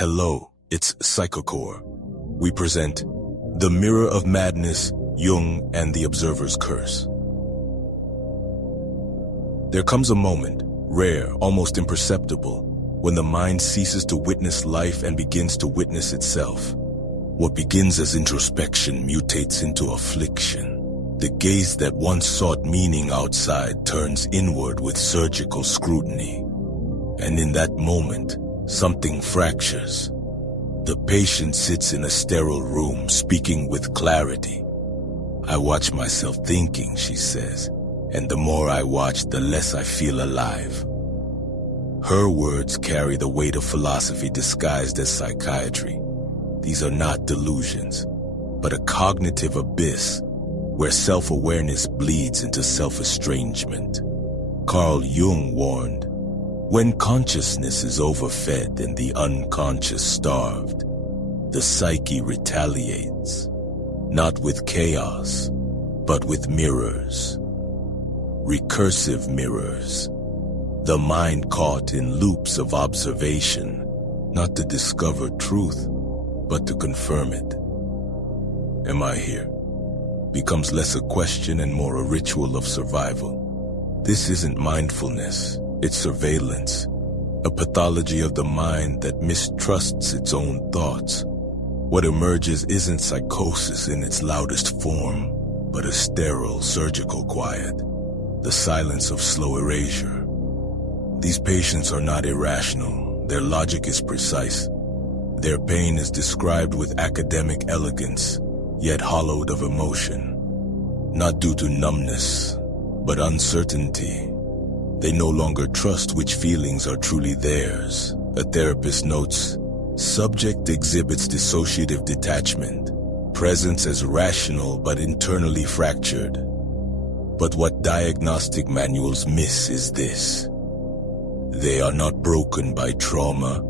Hello, it's Psychocore. We present The Mirror of Madness, Jung and the Observer's Curse. There comes a moment, rare, almost imperceptible, when the mind ceases to witness life and begins to witness itself. What begins as introspection mutates into affliction. The gaze that once sought meaning outside turns inward with surgical scrutiny. And in that moment, something fractures. The patient sits in a sterile room, speaking with clarity. "I watch myself thinking," she says, "and the more I watch, the less I feel alive." Her words carry the weight of philosophy disguised as psychiatry. These are not delusions, but a cognitive abyss where self-awareness bleeds into self-estrangement. Carl Jung warned, "When consciousness is overfed and the unconscious starved, the psyche retaliates, not with chaos, but with mirrors. Recursive mirrors. The mind caught in loops of observation, not to discover truth, but to confirm it. Am I here?" Becomes less a question and more a ritual of survival. This isn't mindfulness, it's surveillance, a pathology of the mind that mistrusts its own thoughts. What emerges isn't psychosis in its loudest form, but a sterile surgical quiet, the silence of slow erasure. These patients are not irrational, their logic is precise. Their pain is described with academic elegance, yet hollowed of emotion. Not due to numbness, but uncertainty. They no longer trust which feelings are truly theirs. A therapist notes, subject exhibits dissociative detachment, presence as rational but internally fractured. But what diagnostic manuals miss is this. They are not broken by trauma,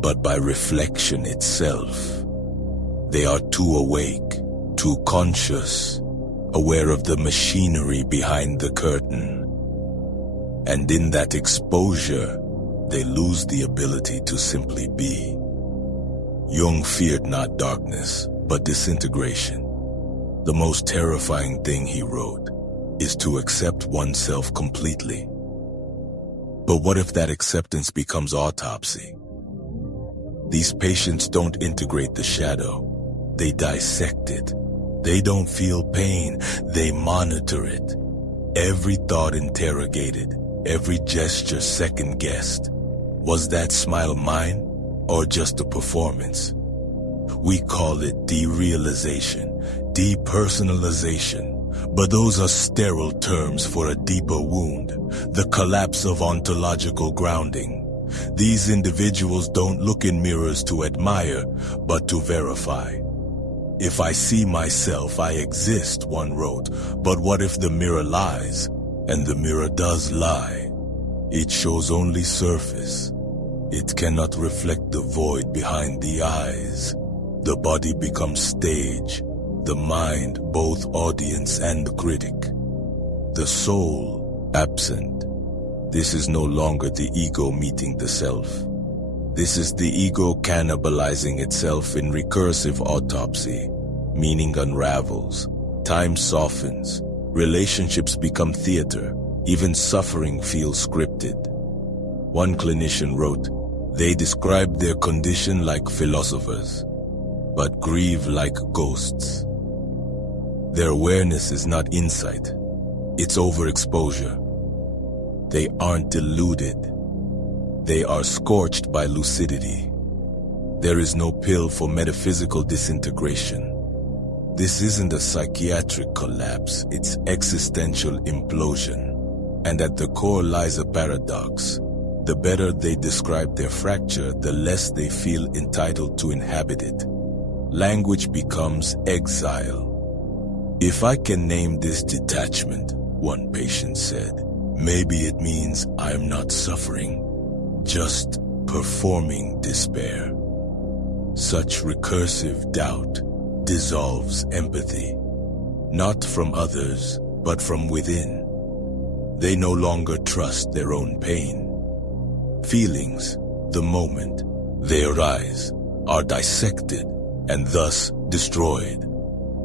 but by reflection itself. They are too awake, too conscious, aware of the machinery behind the curtain. And in that exposure, they lose the ability to simply be. Jung feared not darkness, but disintegration. The most terrifying thing, he wrote, is to accept oneself completely. But what if that acceptance becomes autopsy? These patients don't integrate the shadow. They dissect it. They don't feel pain, they monitor it. Every thought interrogated, every gesture second-guessed. Was that smile mine, or just a performance? We call it derealization, depersonalization, but those are sterile terms for a deeper wound, the collapse of ontological grounding. These individuals don't look in mirrors to admire, but to verify. "If I see myself, I exist," one wrote, but what if the mirror lies? And the mirror does lie. It shows only surface. It cannot reflect the void behind the eyes. The body becomes stage, the mind both audience and critic. The soul absent. This is no longer the ego meeting the self. This is the ego cannibalizing itself in recursive autopsy. Meaning unravels, time softens, relationships become theater, even suffering feels scripted. One clinician wrote, "They describe their condition like philosophers, but grieve like ghosts." Their awareness is not insight, it's overexposure. They aren't deluded. They are scorched by lucidity. There is no pill for metaphysical disintegration. This isn't a psychiatric collapse, it's existential implosion. And at the core lies a paradox. The better they describe their fracture, the less they feel entitled to inhabit it. Language becomes exile. "If I can name this detachment," one patient said, "maybe it means I'm not suffering, just performing despair." Such recursive doubt dissolves empathy, not from others, but from within. They no longer trust their own pain. Feelings, the moment, They arise, are dissected, and thus destroyed.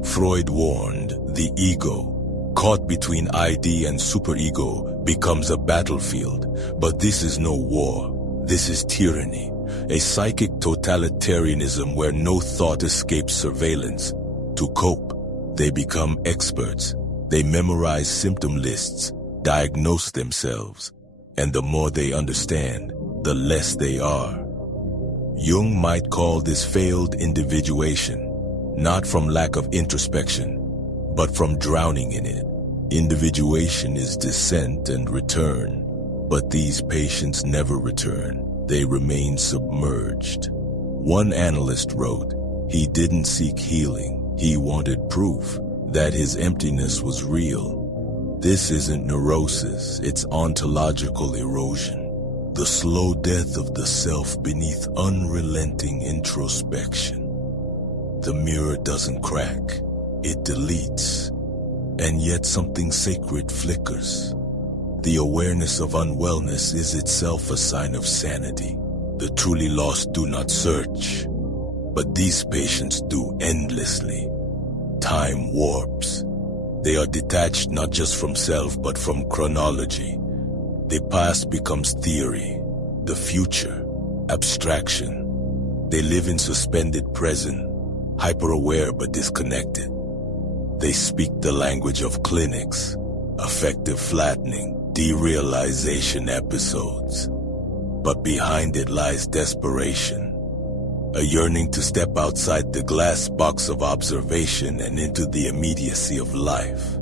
Freud warned the ego, caught between ID and superego, becomes a battlefield. But this is no war. This is tyranny, a psychic totalitarianism where no thought escapes surveillance. To cope, they become experts. They memorize symptom lists, diagnose themselves, and the more they understand, the less they are. Jung might call this failed individuation, not from lack of introspection, but from drowning in it. Individuation is descent and return, but these patients never return. They remain submerged. One analyst wrote, he didn't seek healing, he wanted proof that his emptiness was real. This isn't neurosis, it's ontological erosion. The slow death of the self beneath unrelenting introspection. The mirror doesn't crack, it deletes, and yet something sacred flickers. The awareness of unwellness is itself a sign of sanity. The truly lost do not search, but these patients do endlessly. Time warps. They are detached not just from self but from chronology. The past becomes theory, the future, abstraction. They live in suspended present, hyper-aware but disconnected. They speak the language of clinics, affective flattening, derealization episodes. But behind it lies desperation, a yearning to step outside the glass box of observation and into the immediacy of life.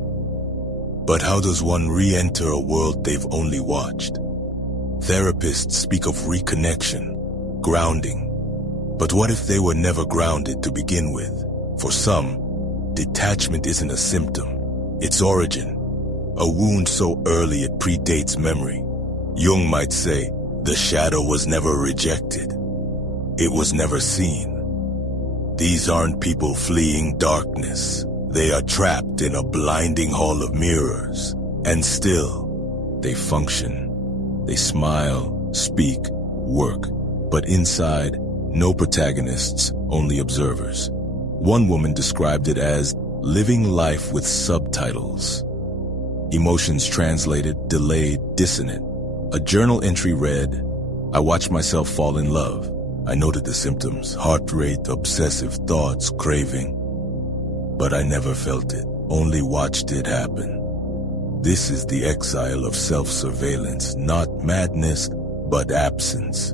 But how does one re-enter a world they've only watched? Therapists speak of reconnection, grounding. But what if they were never grounded to begin with? For some, detachment isn't a symptom, it's origin. A wound so early it predates memory. Jung might say, the shadow was never rejected. It was never seen. These aren't people fleeing darkness. They are trapped in a blinding hall of mirrors. And still, they function. They smile, speak, work. But inside, no protagonists, only observers. One woman described it as living life with subtitles. Emotions translated, delayed, dissonant. A journal entry read, I watched myself fall in love. I noted the symptoms, heart rate, obsessive thoughts, craving. But I never felt it, only watched it happen. This is the exile of self-surveillance, not madness, but absence.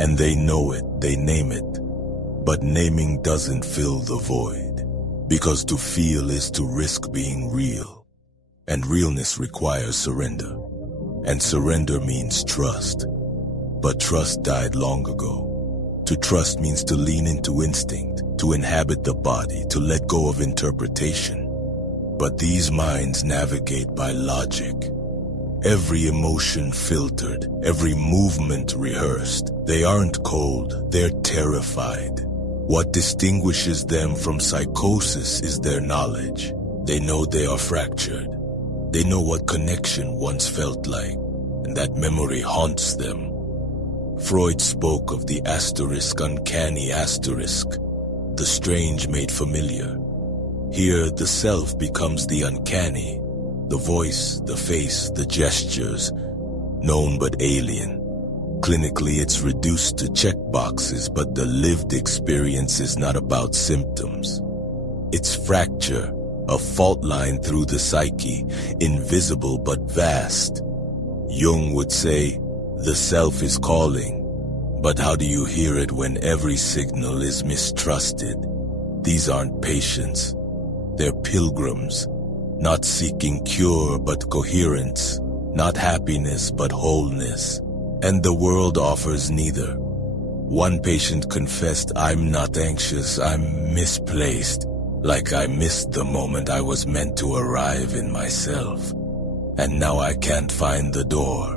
And they know it, they name it. But naming doesn't fill the void, because to feel is to risk being real. And realness requires surrender. And surrender means trust. But trust died long ago. To trust means to lean into instinct, to inhabit the body, to let go of interpretation. But these minds navigate by logic. Every emotion filtered, every movement rehearsed. They aren't cold, they're terrified. What distinguishes them from psychosis is their knowledge. They know they are fractured. They know what connection once felt like, and that memory haunts them. Freud spoke of the asterisk uncanny asterisk, the strange made familiar. Here, the self becomes the uncanny, the voice, the face, the gestures, known but alien. Clinically, it's reduced to check boxes, but the lived experience is not about symptoms. It's fracture, a fault line through the psyche, invisible but vast. Jung would say, the self is calling, but how do you hear it when every signal is mistrusted? These aren't patients. They're pilgrims, not seeking cure but coherence, not happiness but wholeness. And the world offers neither. One patient confessed, I'm not anxious, I'm misplaced, like I missed the moment I was meant to arrive in myself. And now I can't find the door.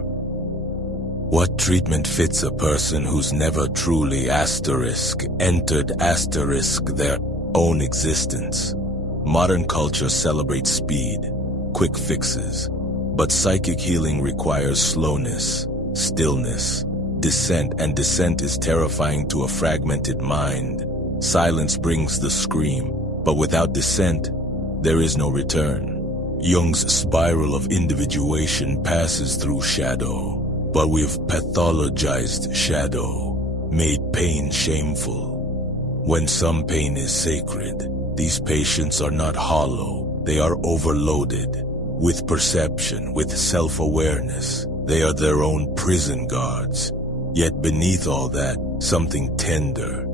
What treatment fits a person who's never truly entered their own existence? Modern culture celebrates speed, quick fixes, but psychic healing requires slowness, stillness, dissent, and dissent is terrifying to a fragmented mind. Silence brings the scream, but without dissent, there is no return. Jung's spiral of individuation passes through shadow, but we've pathologized shadow, made pain shameful. When some pain is sacred, these patients are not hollow, they are overloaded with perception, with self-awareness. They are their own prison guards. Yet beneath all that, something tender,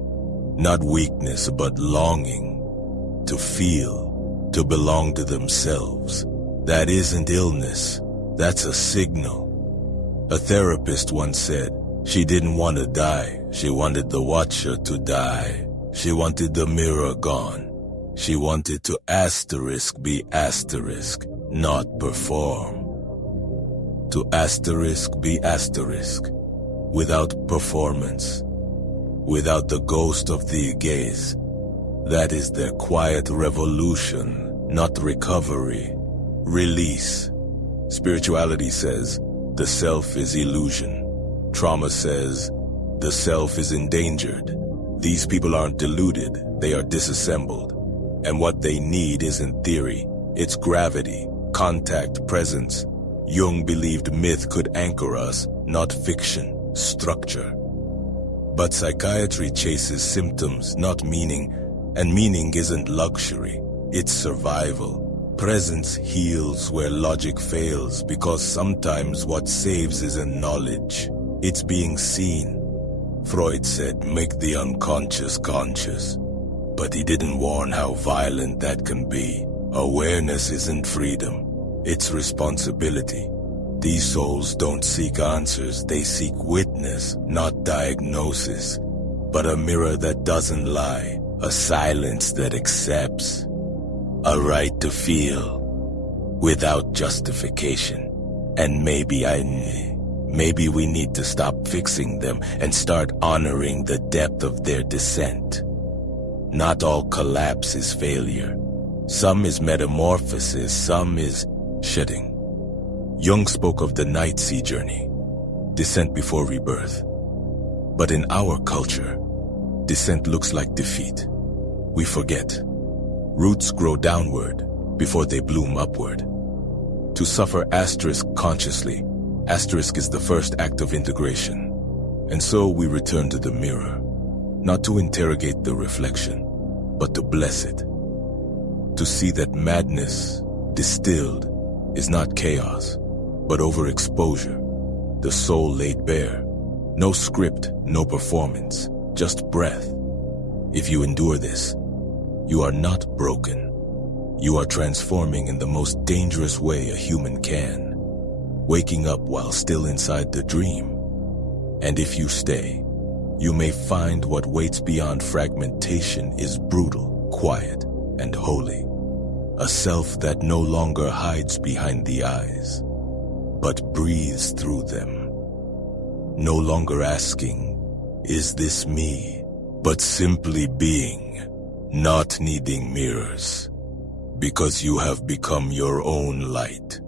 not weakness but longing, to feel, to belong to themselves. That isn't illness, that's a signal. A therapist once said, she didn't want to die, she wanted the watcher to die. She wanted the mirror gone. She wanted to be asterisk, not perform. To be asterisk, without performance, without the ghost of the gaze. That is their quiet revolution, not recovery. Release. Spirituality says, the self is illusion. Trauma says, the self is endangered. These people aren't deluded, they are disassembled. And what they need isn't theory, it's gravity, contact, presence. Jung believed myth could anchor us, not fiction, structure. But psychiatry chases symptoms, not meaning, and meaning isn't luxury, it's survival. Presence heals where logic fails, because sometimes what saves isn't knowledge, it's being seen. Freud said, make the unconscious conscious, but he didn't warn how violent that can be. Awareness isn't freedom, it's responsibility. These souls don't seek answers, they seek witness, not diagnosis, but a mirror that doesn't lie, a silence that accepts, a right to feel, without justification. And maybe we need to stop fixing them and start honoring the depth of their descent. Not all collapse is failure. Some is metamorphosis, some is shedding. Jung spoke of the night sea journey, descent before rebirth. But in our culture, descent looks like defeat. We forget. Roots grow downward before they bloom upward. To suffer asterisk consciously, asterisk is the first act of integration. And so we return to the mirror, not to interrogate the reflection, but to bless it. To see that madness, distilled, is not chaos, but overexposure. The soul laid bare. No script, no performance, just breath. If you endure this, you are not broken. You are transforming in the most dangerous way a human can, waking up while still inside the dream. And if you stay, you may find what waits beyond fragmentation is brutal, quiet, and holy. A self that no longer hides behind the eyes, but breathes through them. No longer asking, is this me? But simply being, not needing mirrors, because you have become your own light.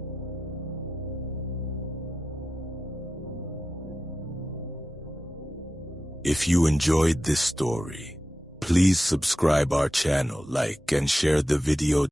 If you enjoyed this story, please subscribe our channel, like and share the video.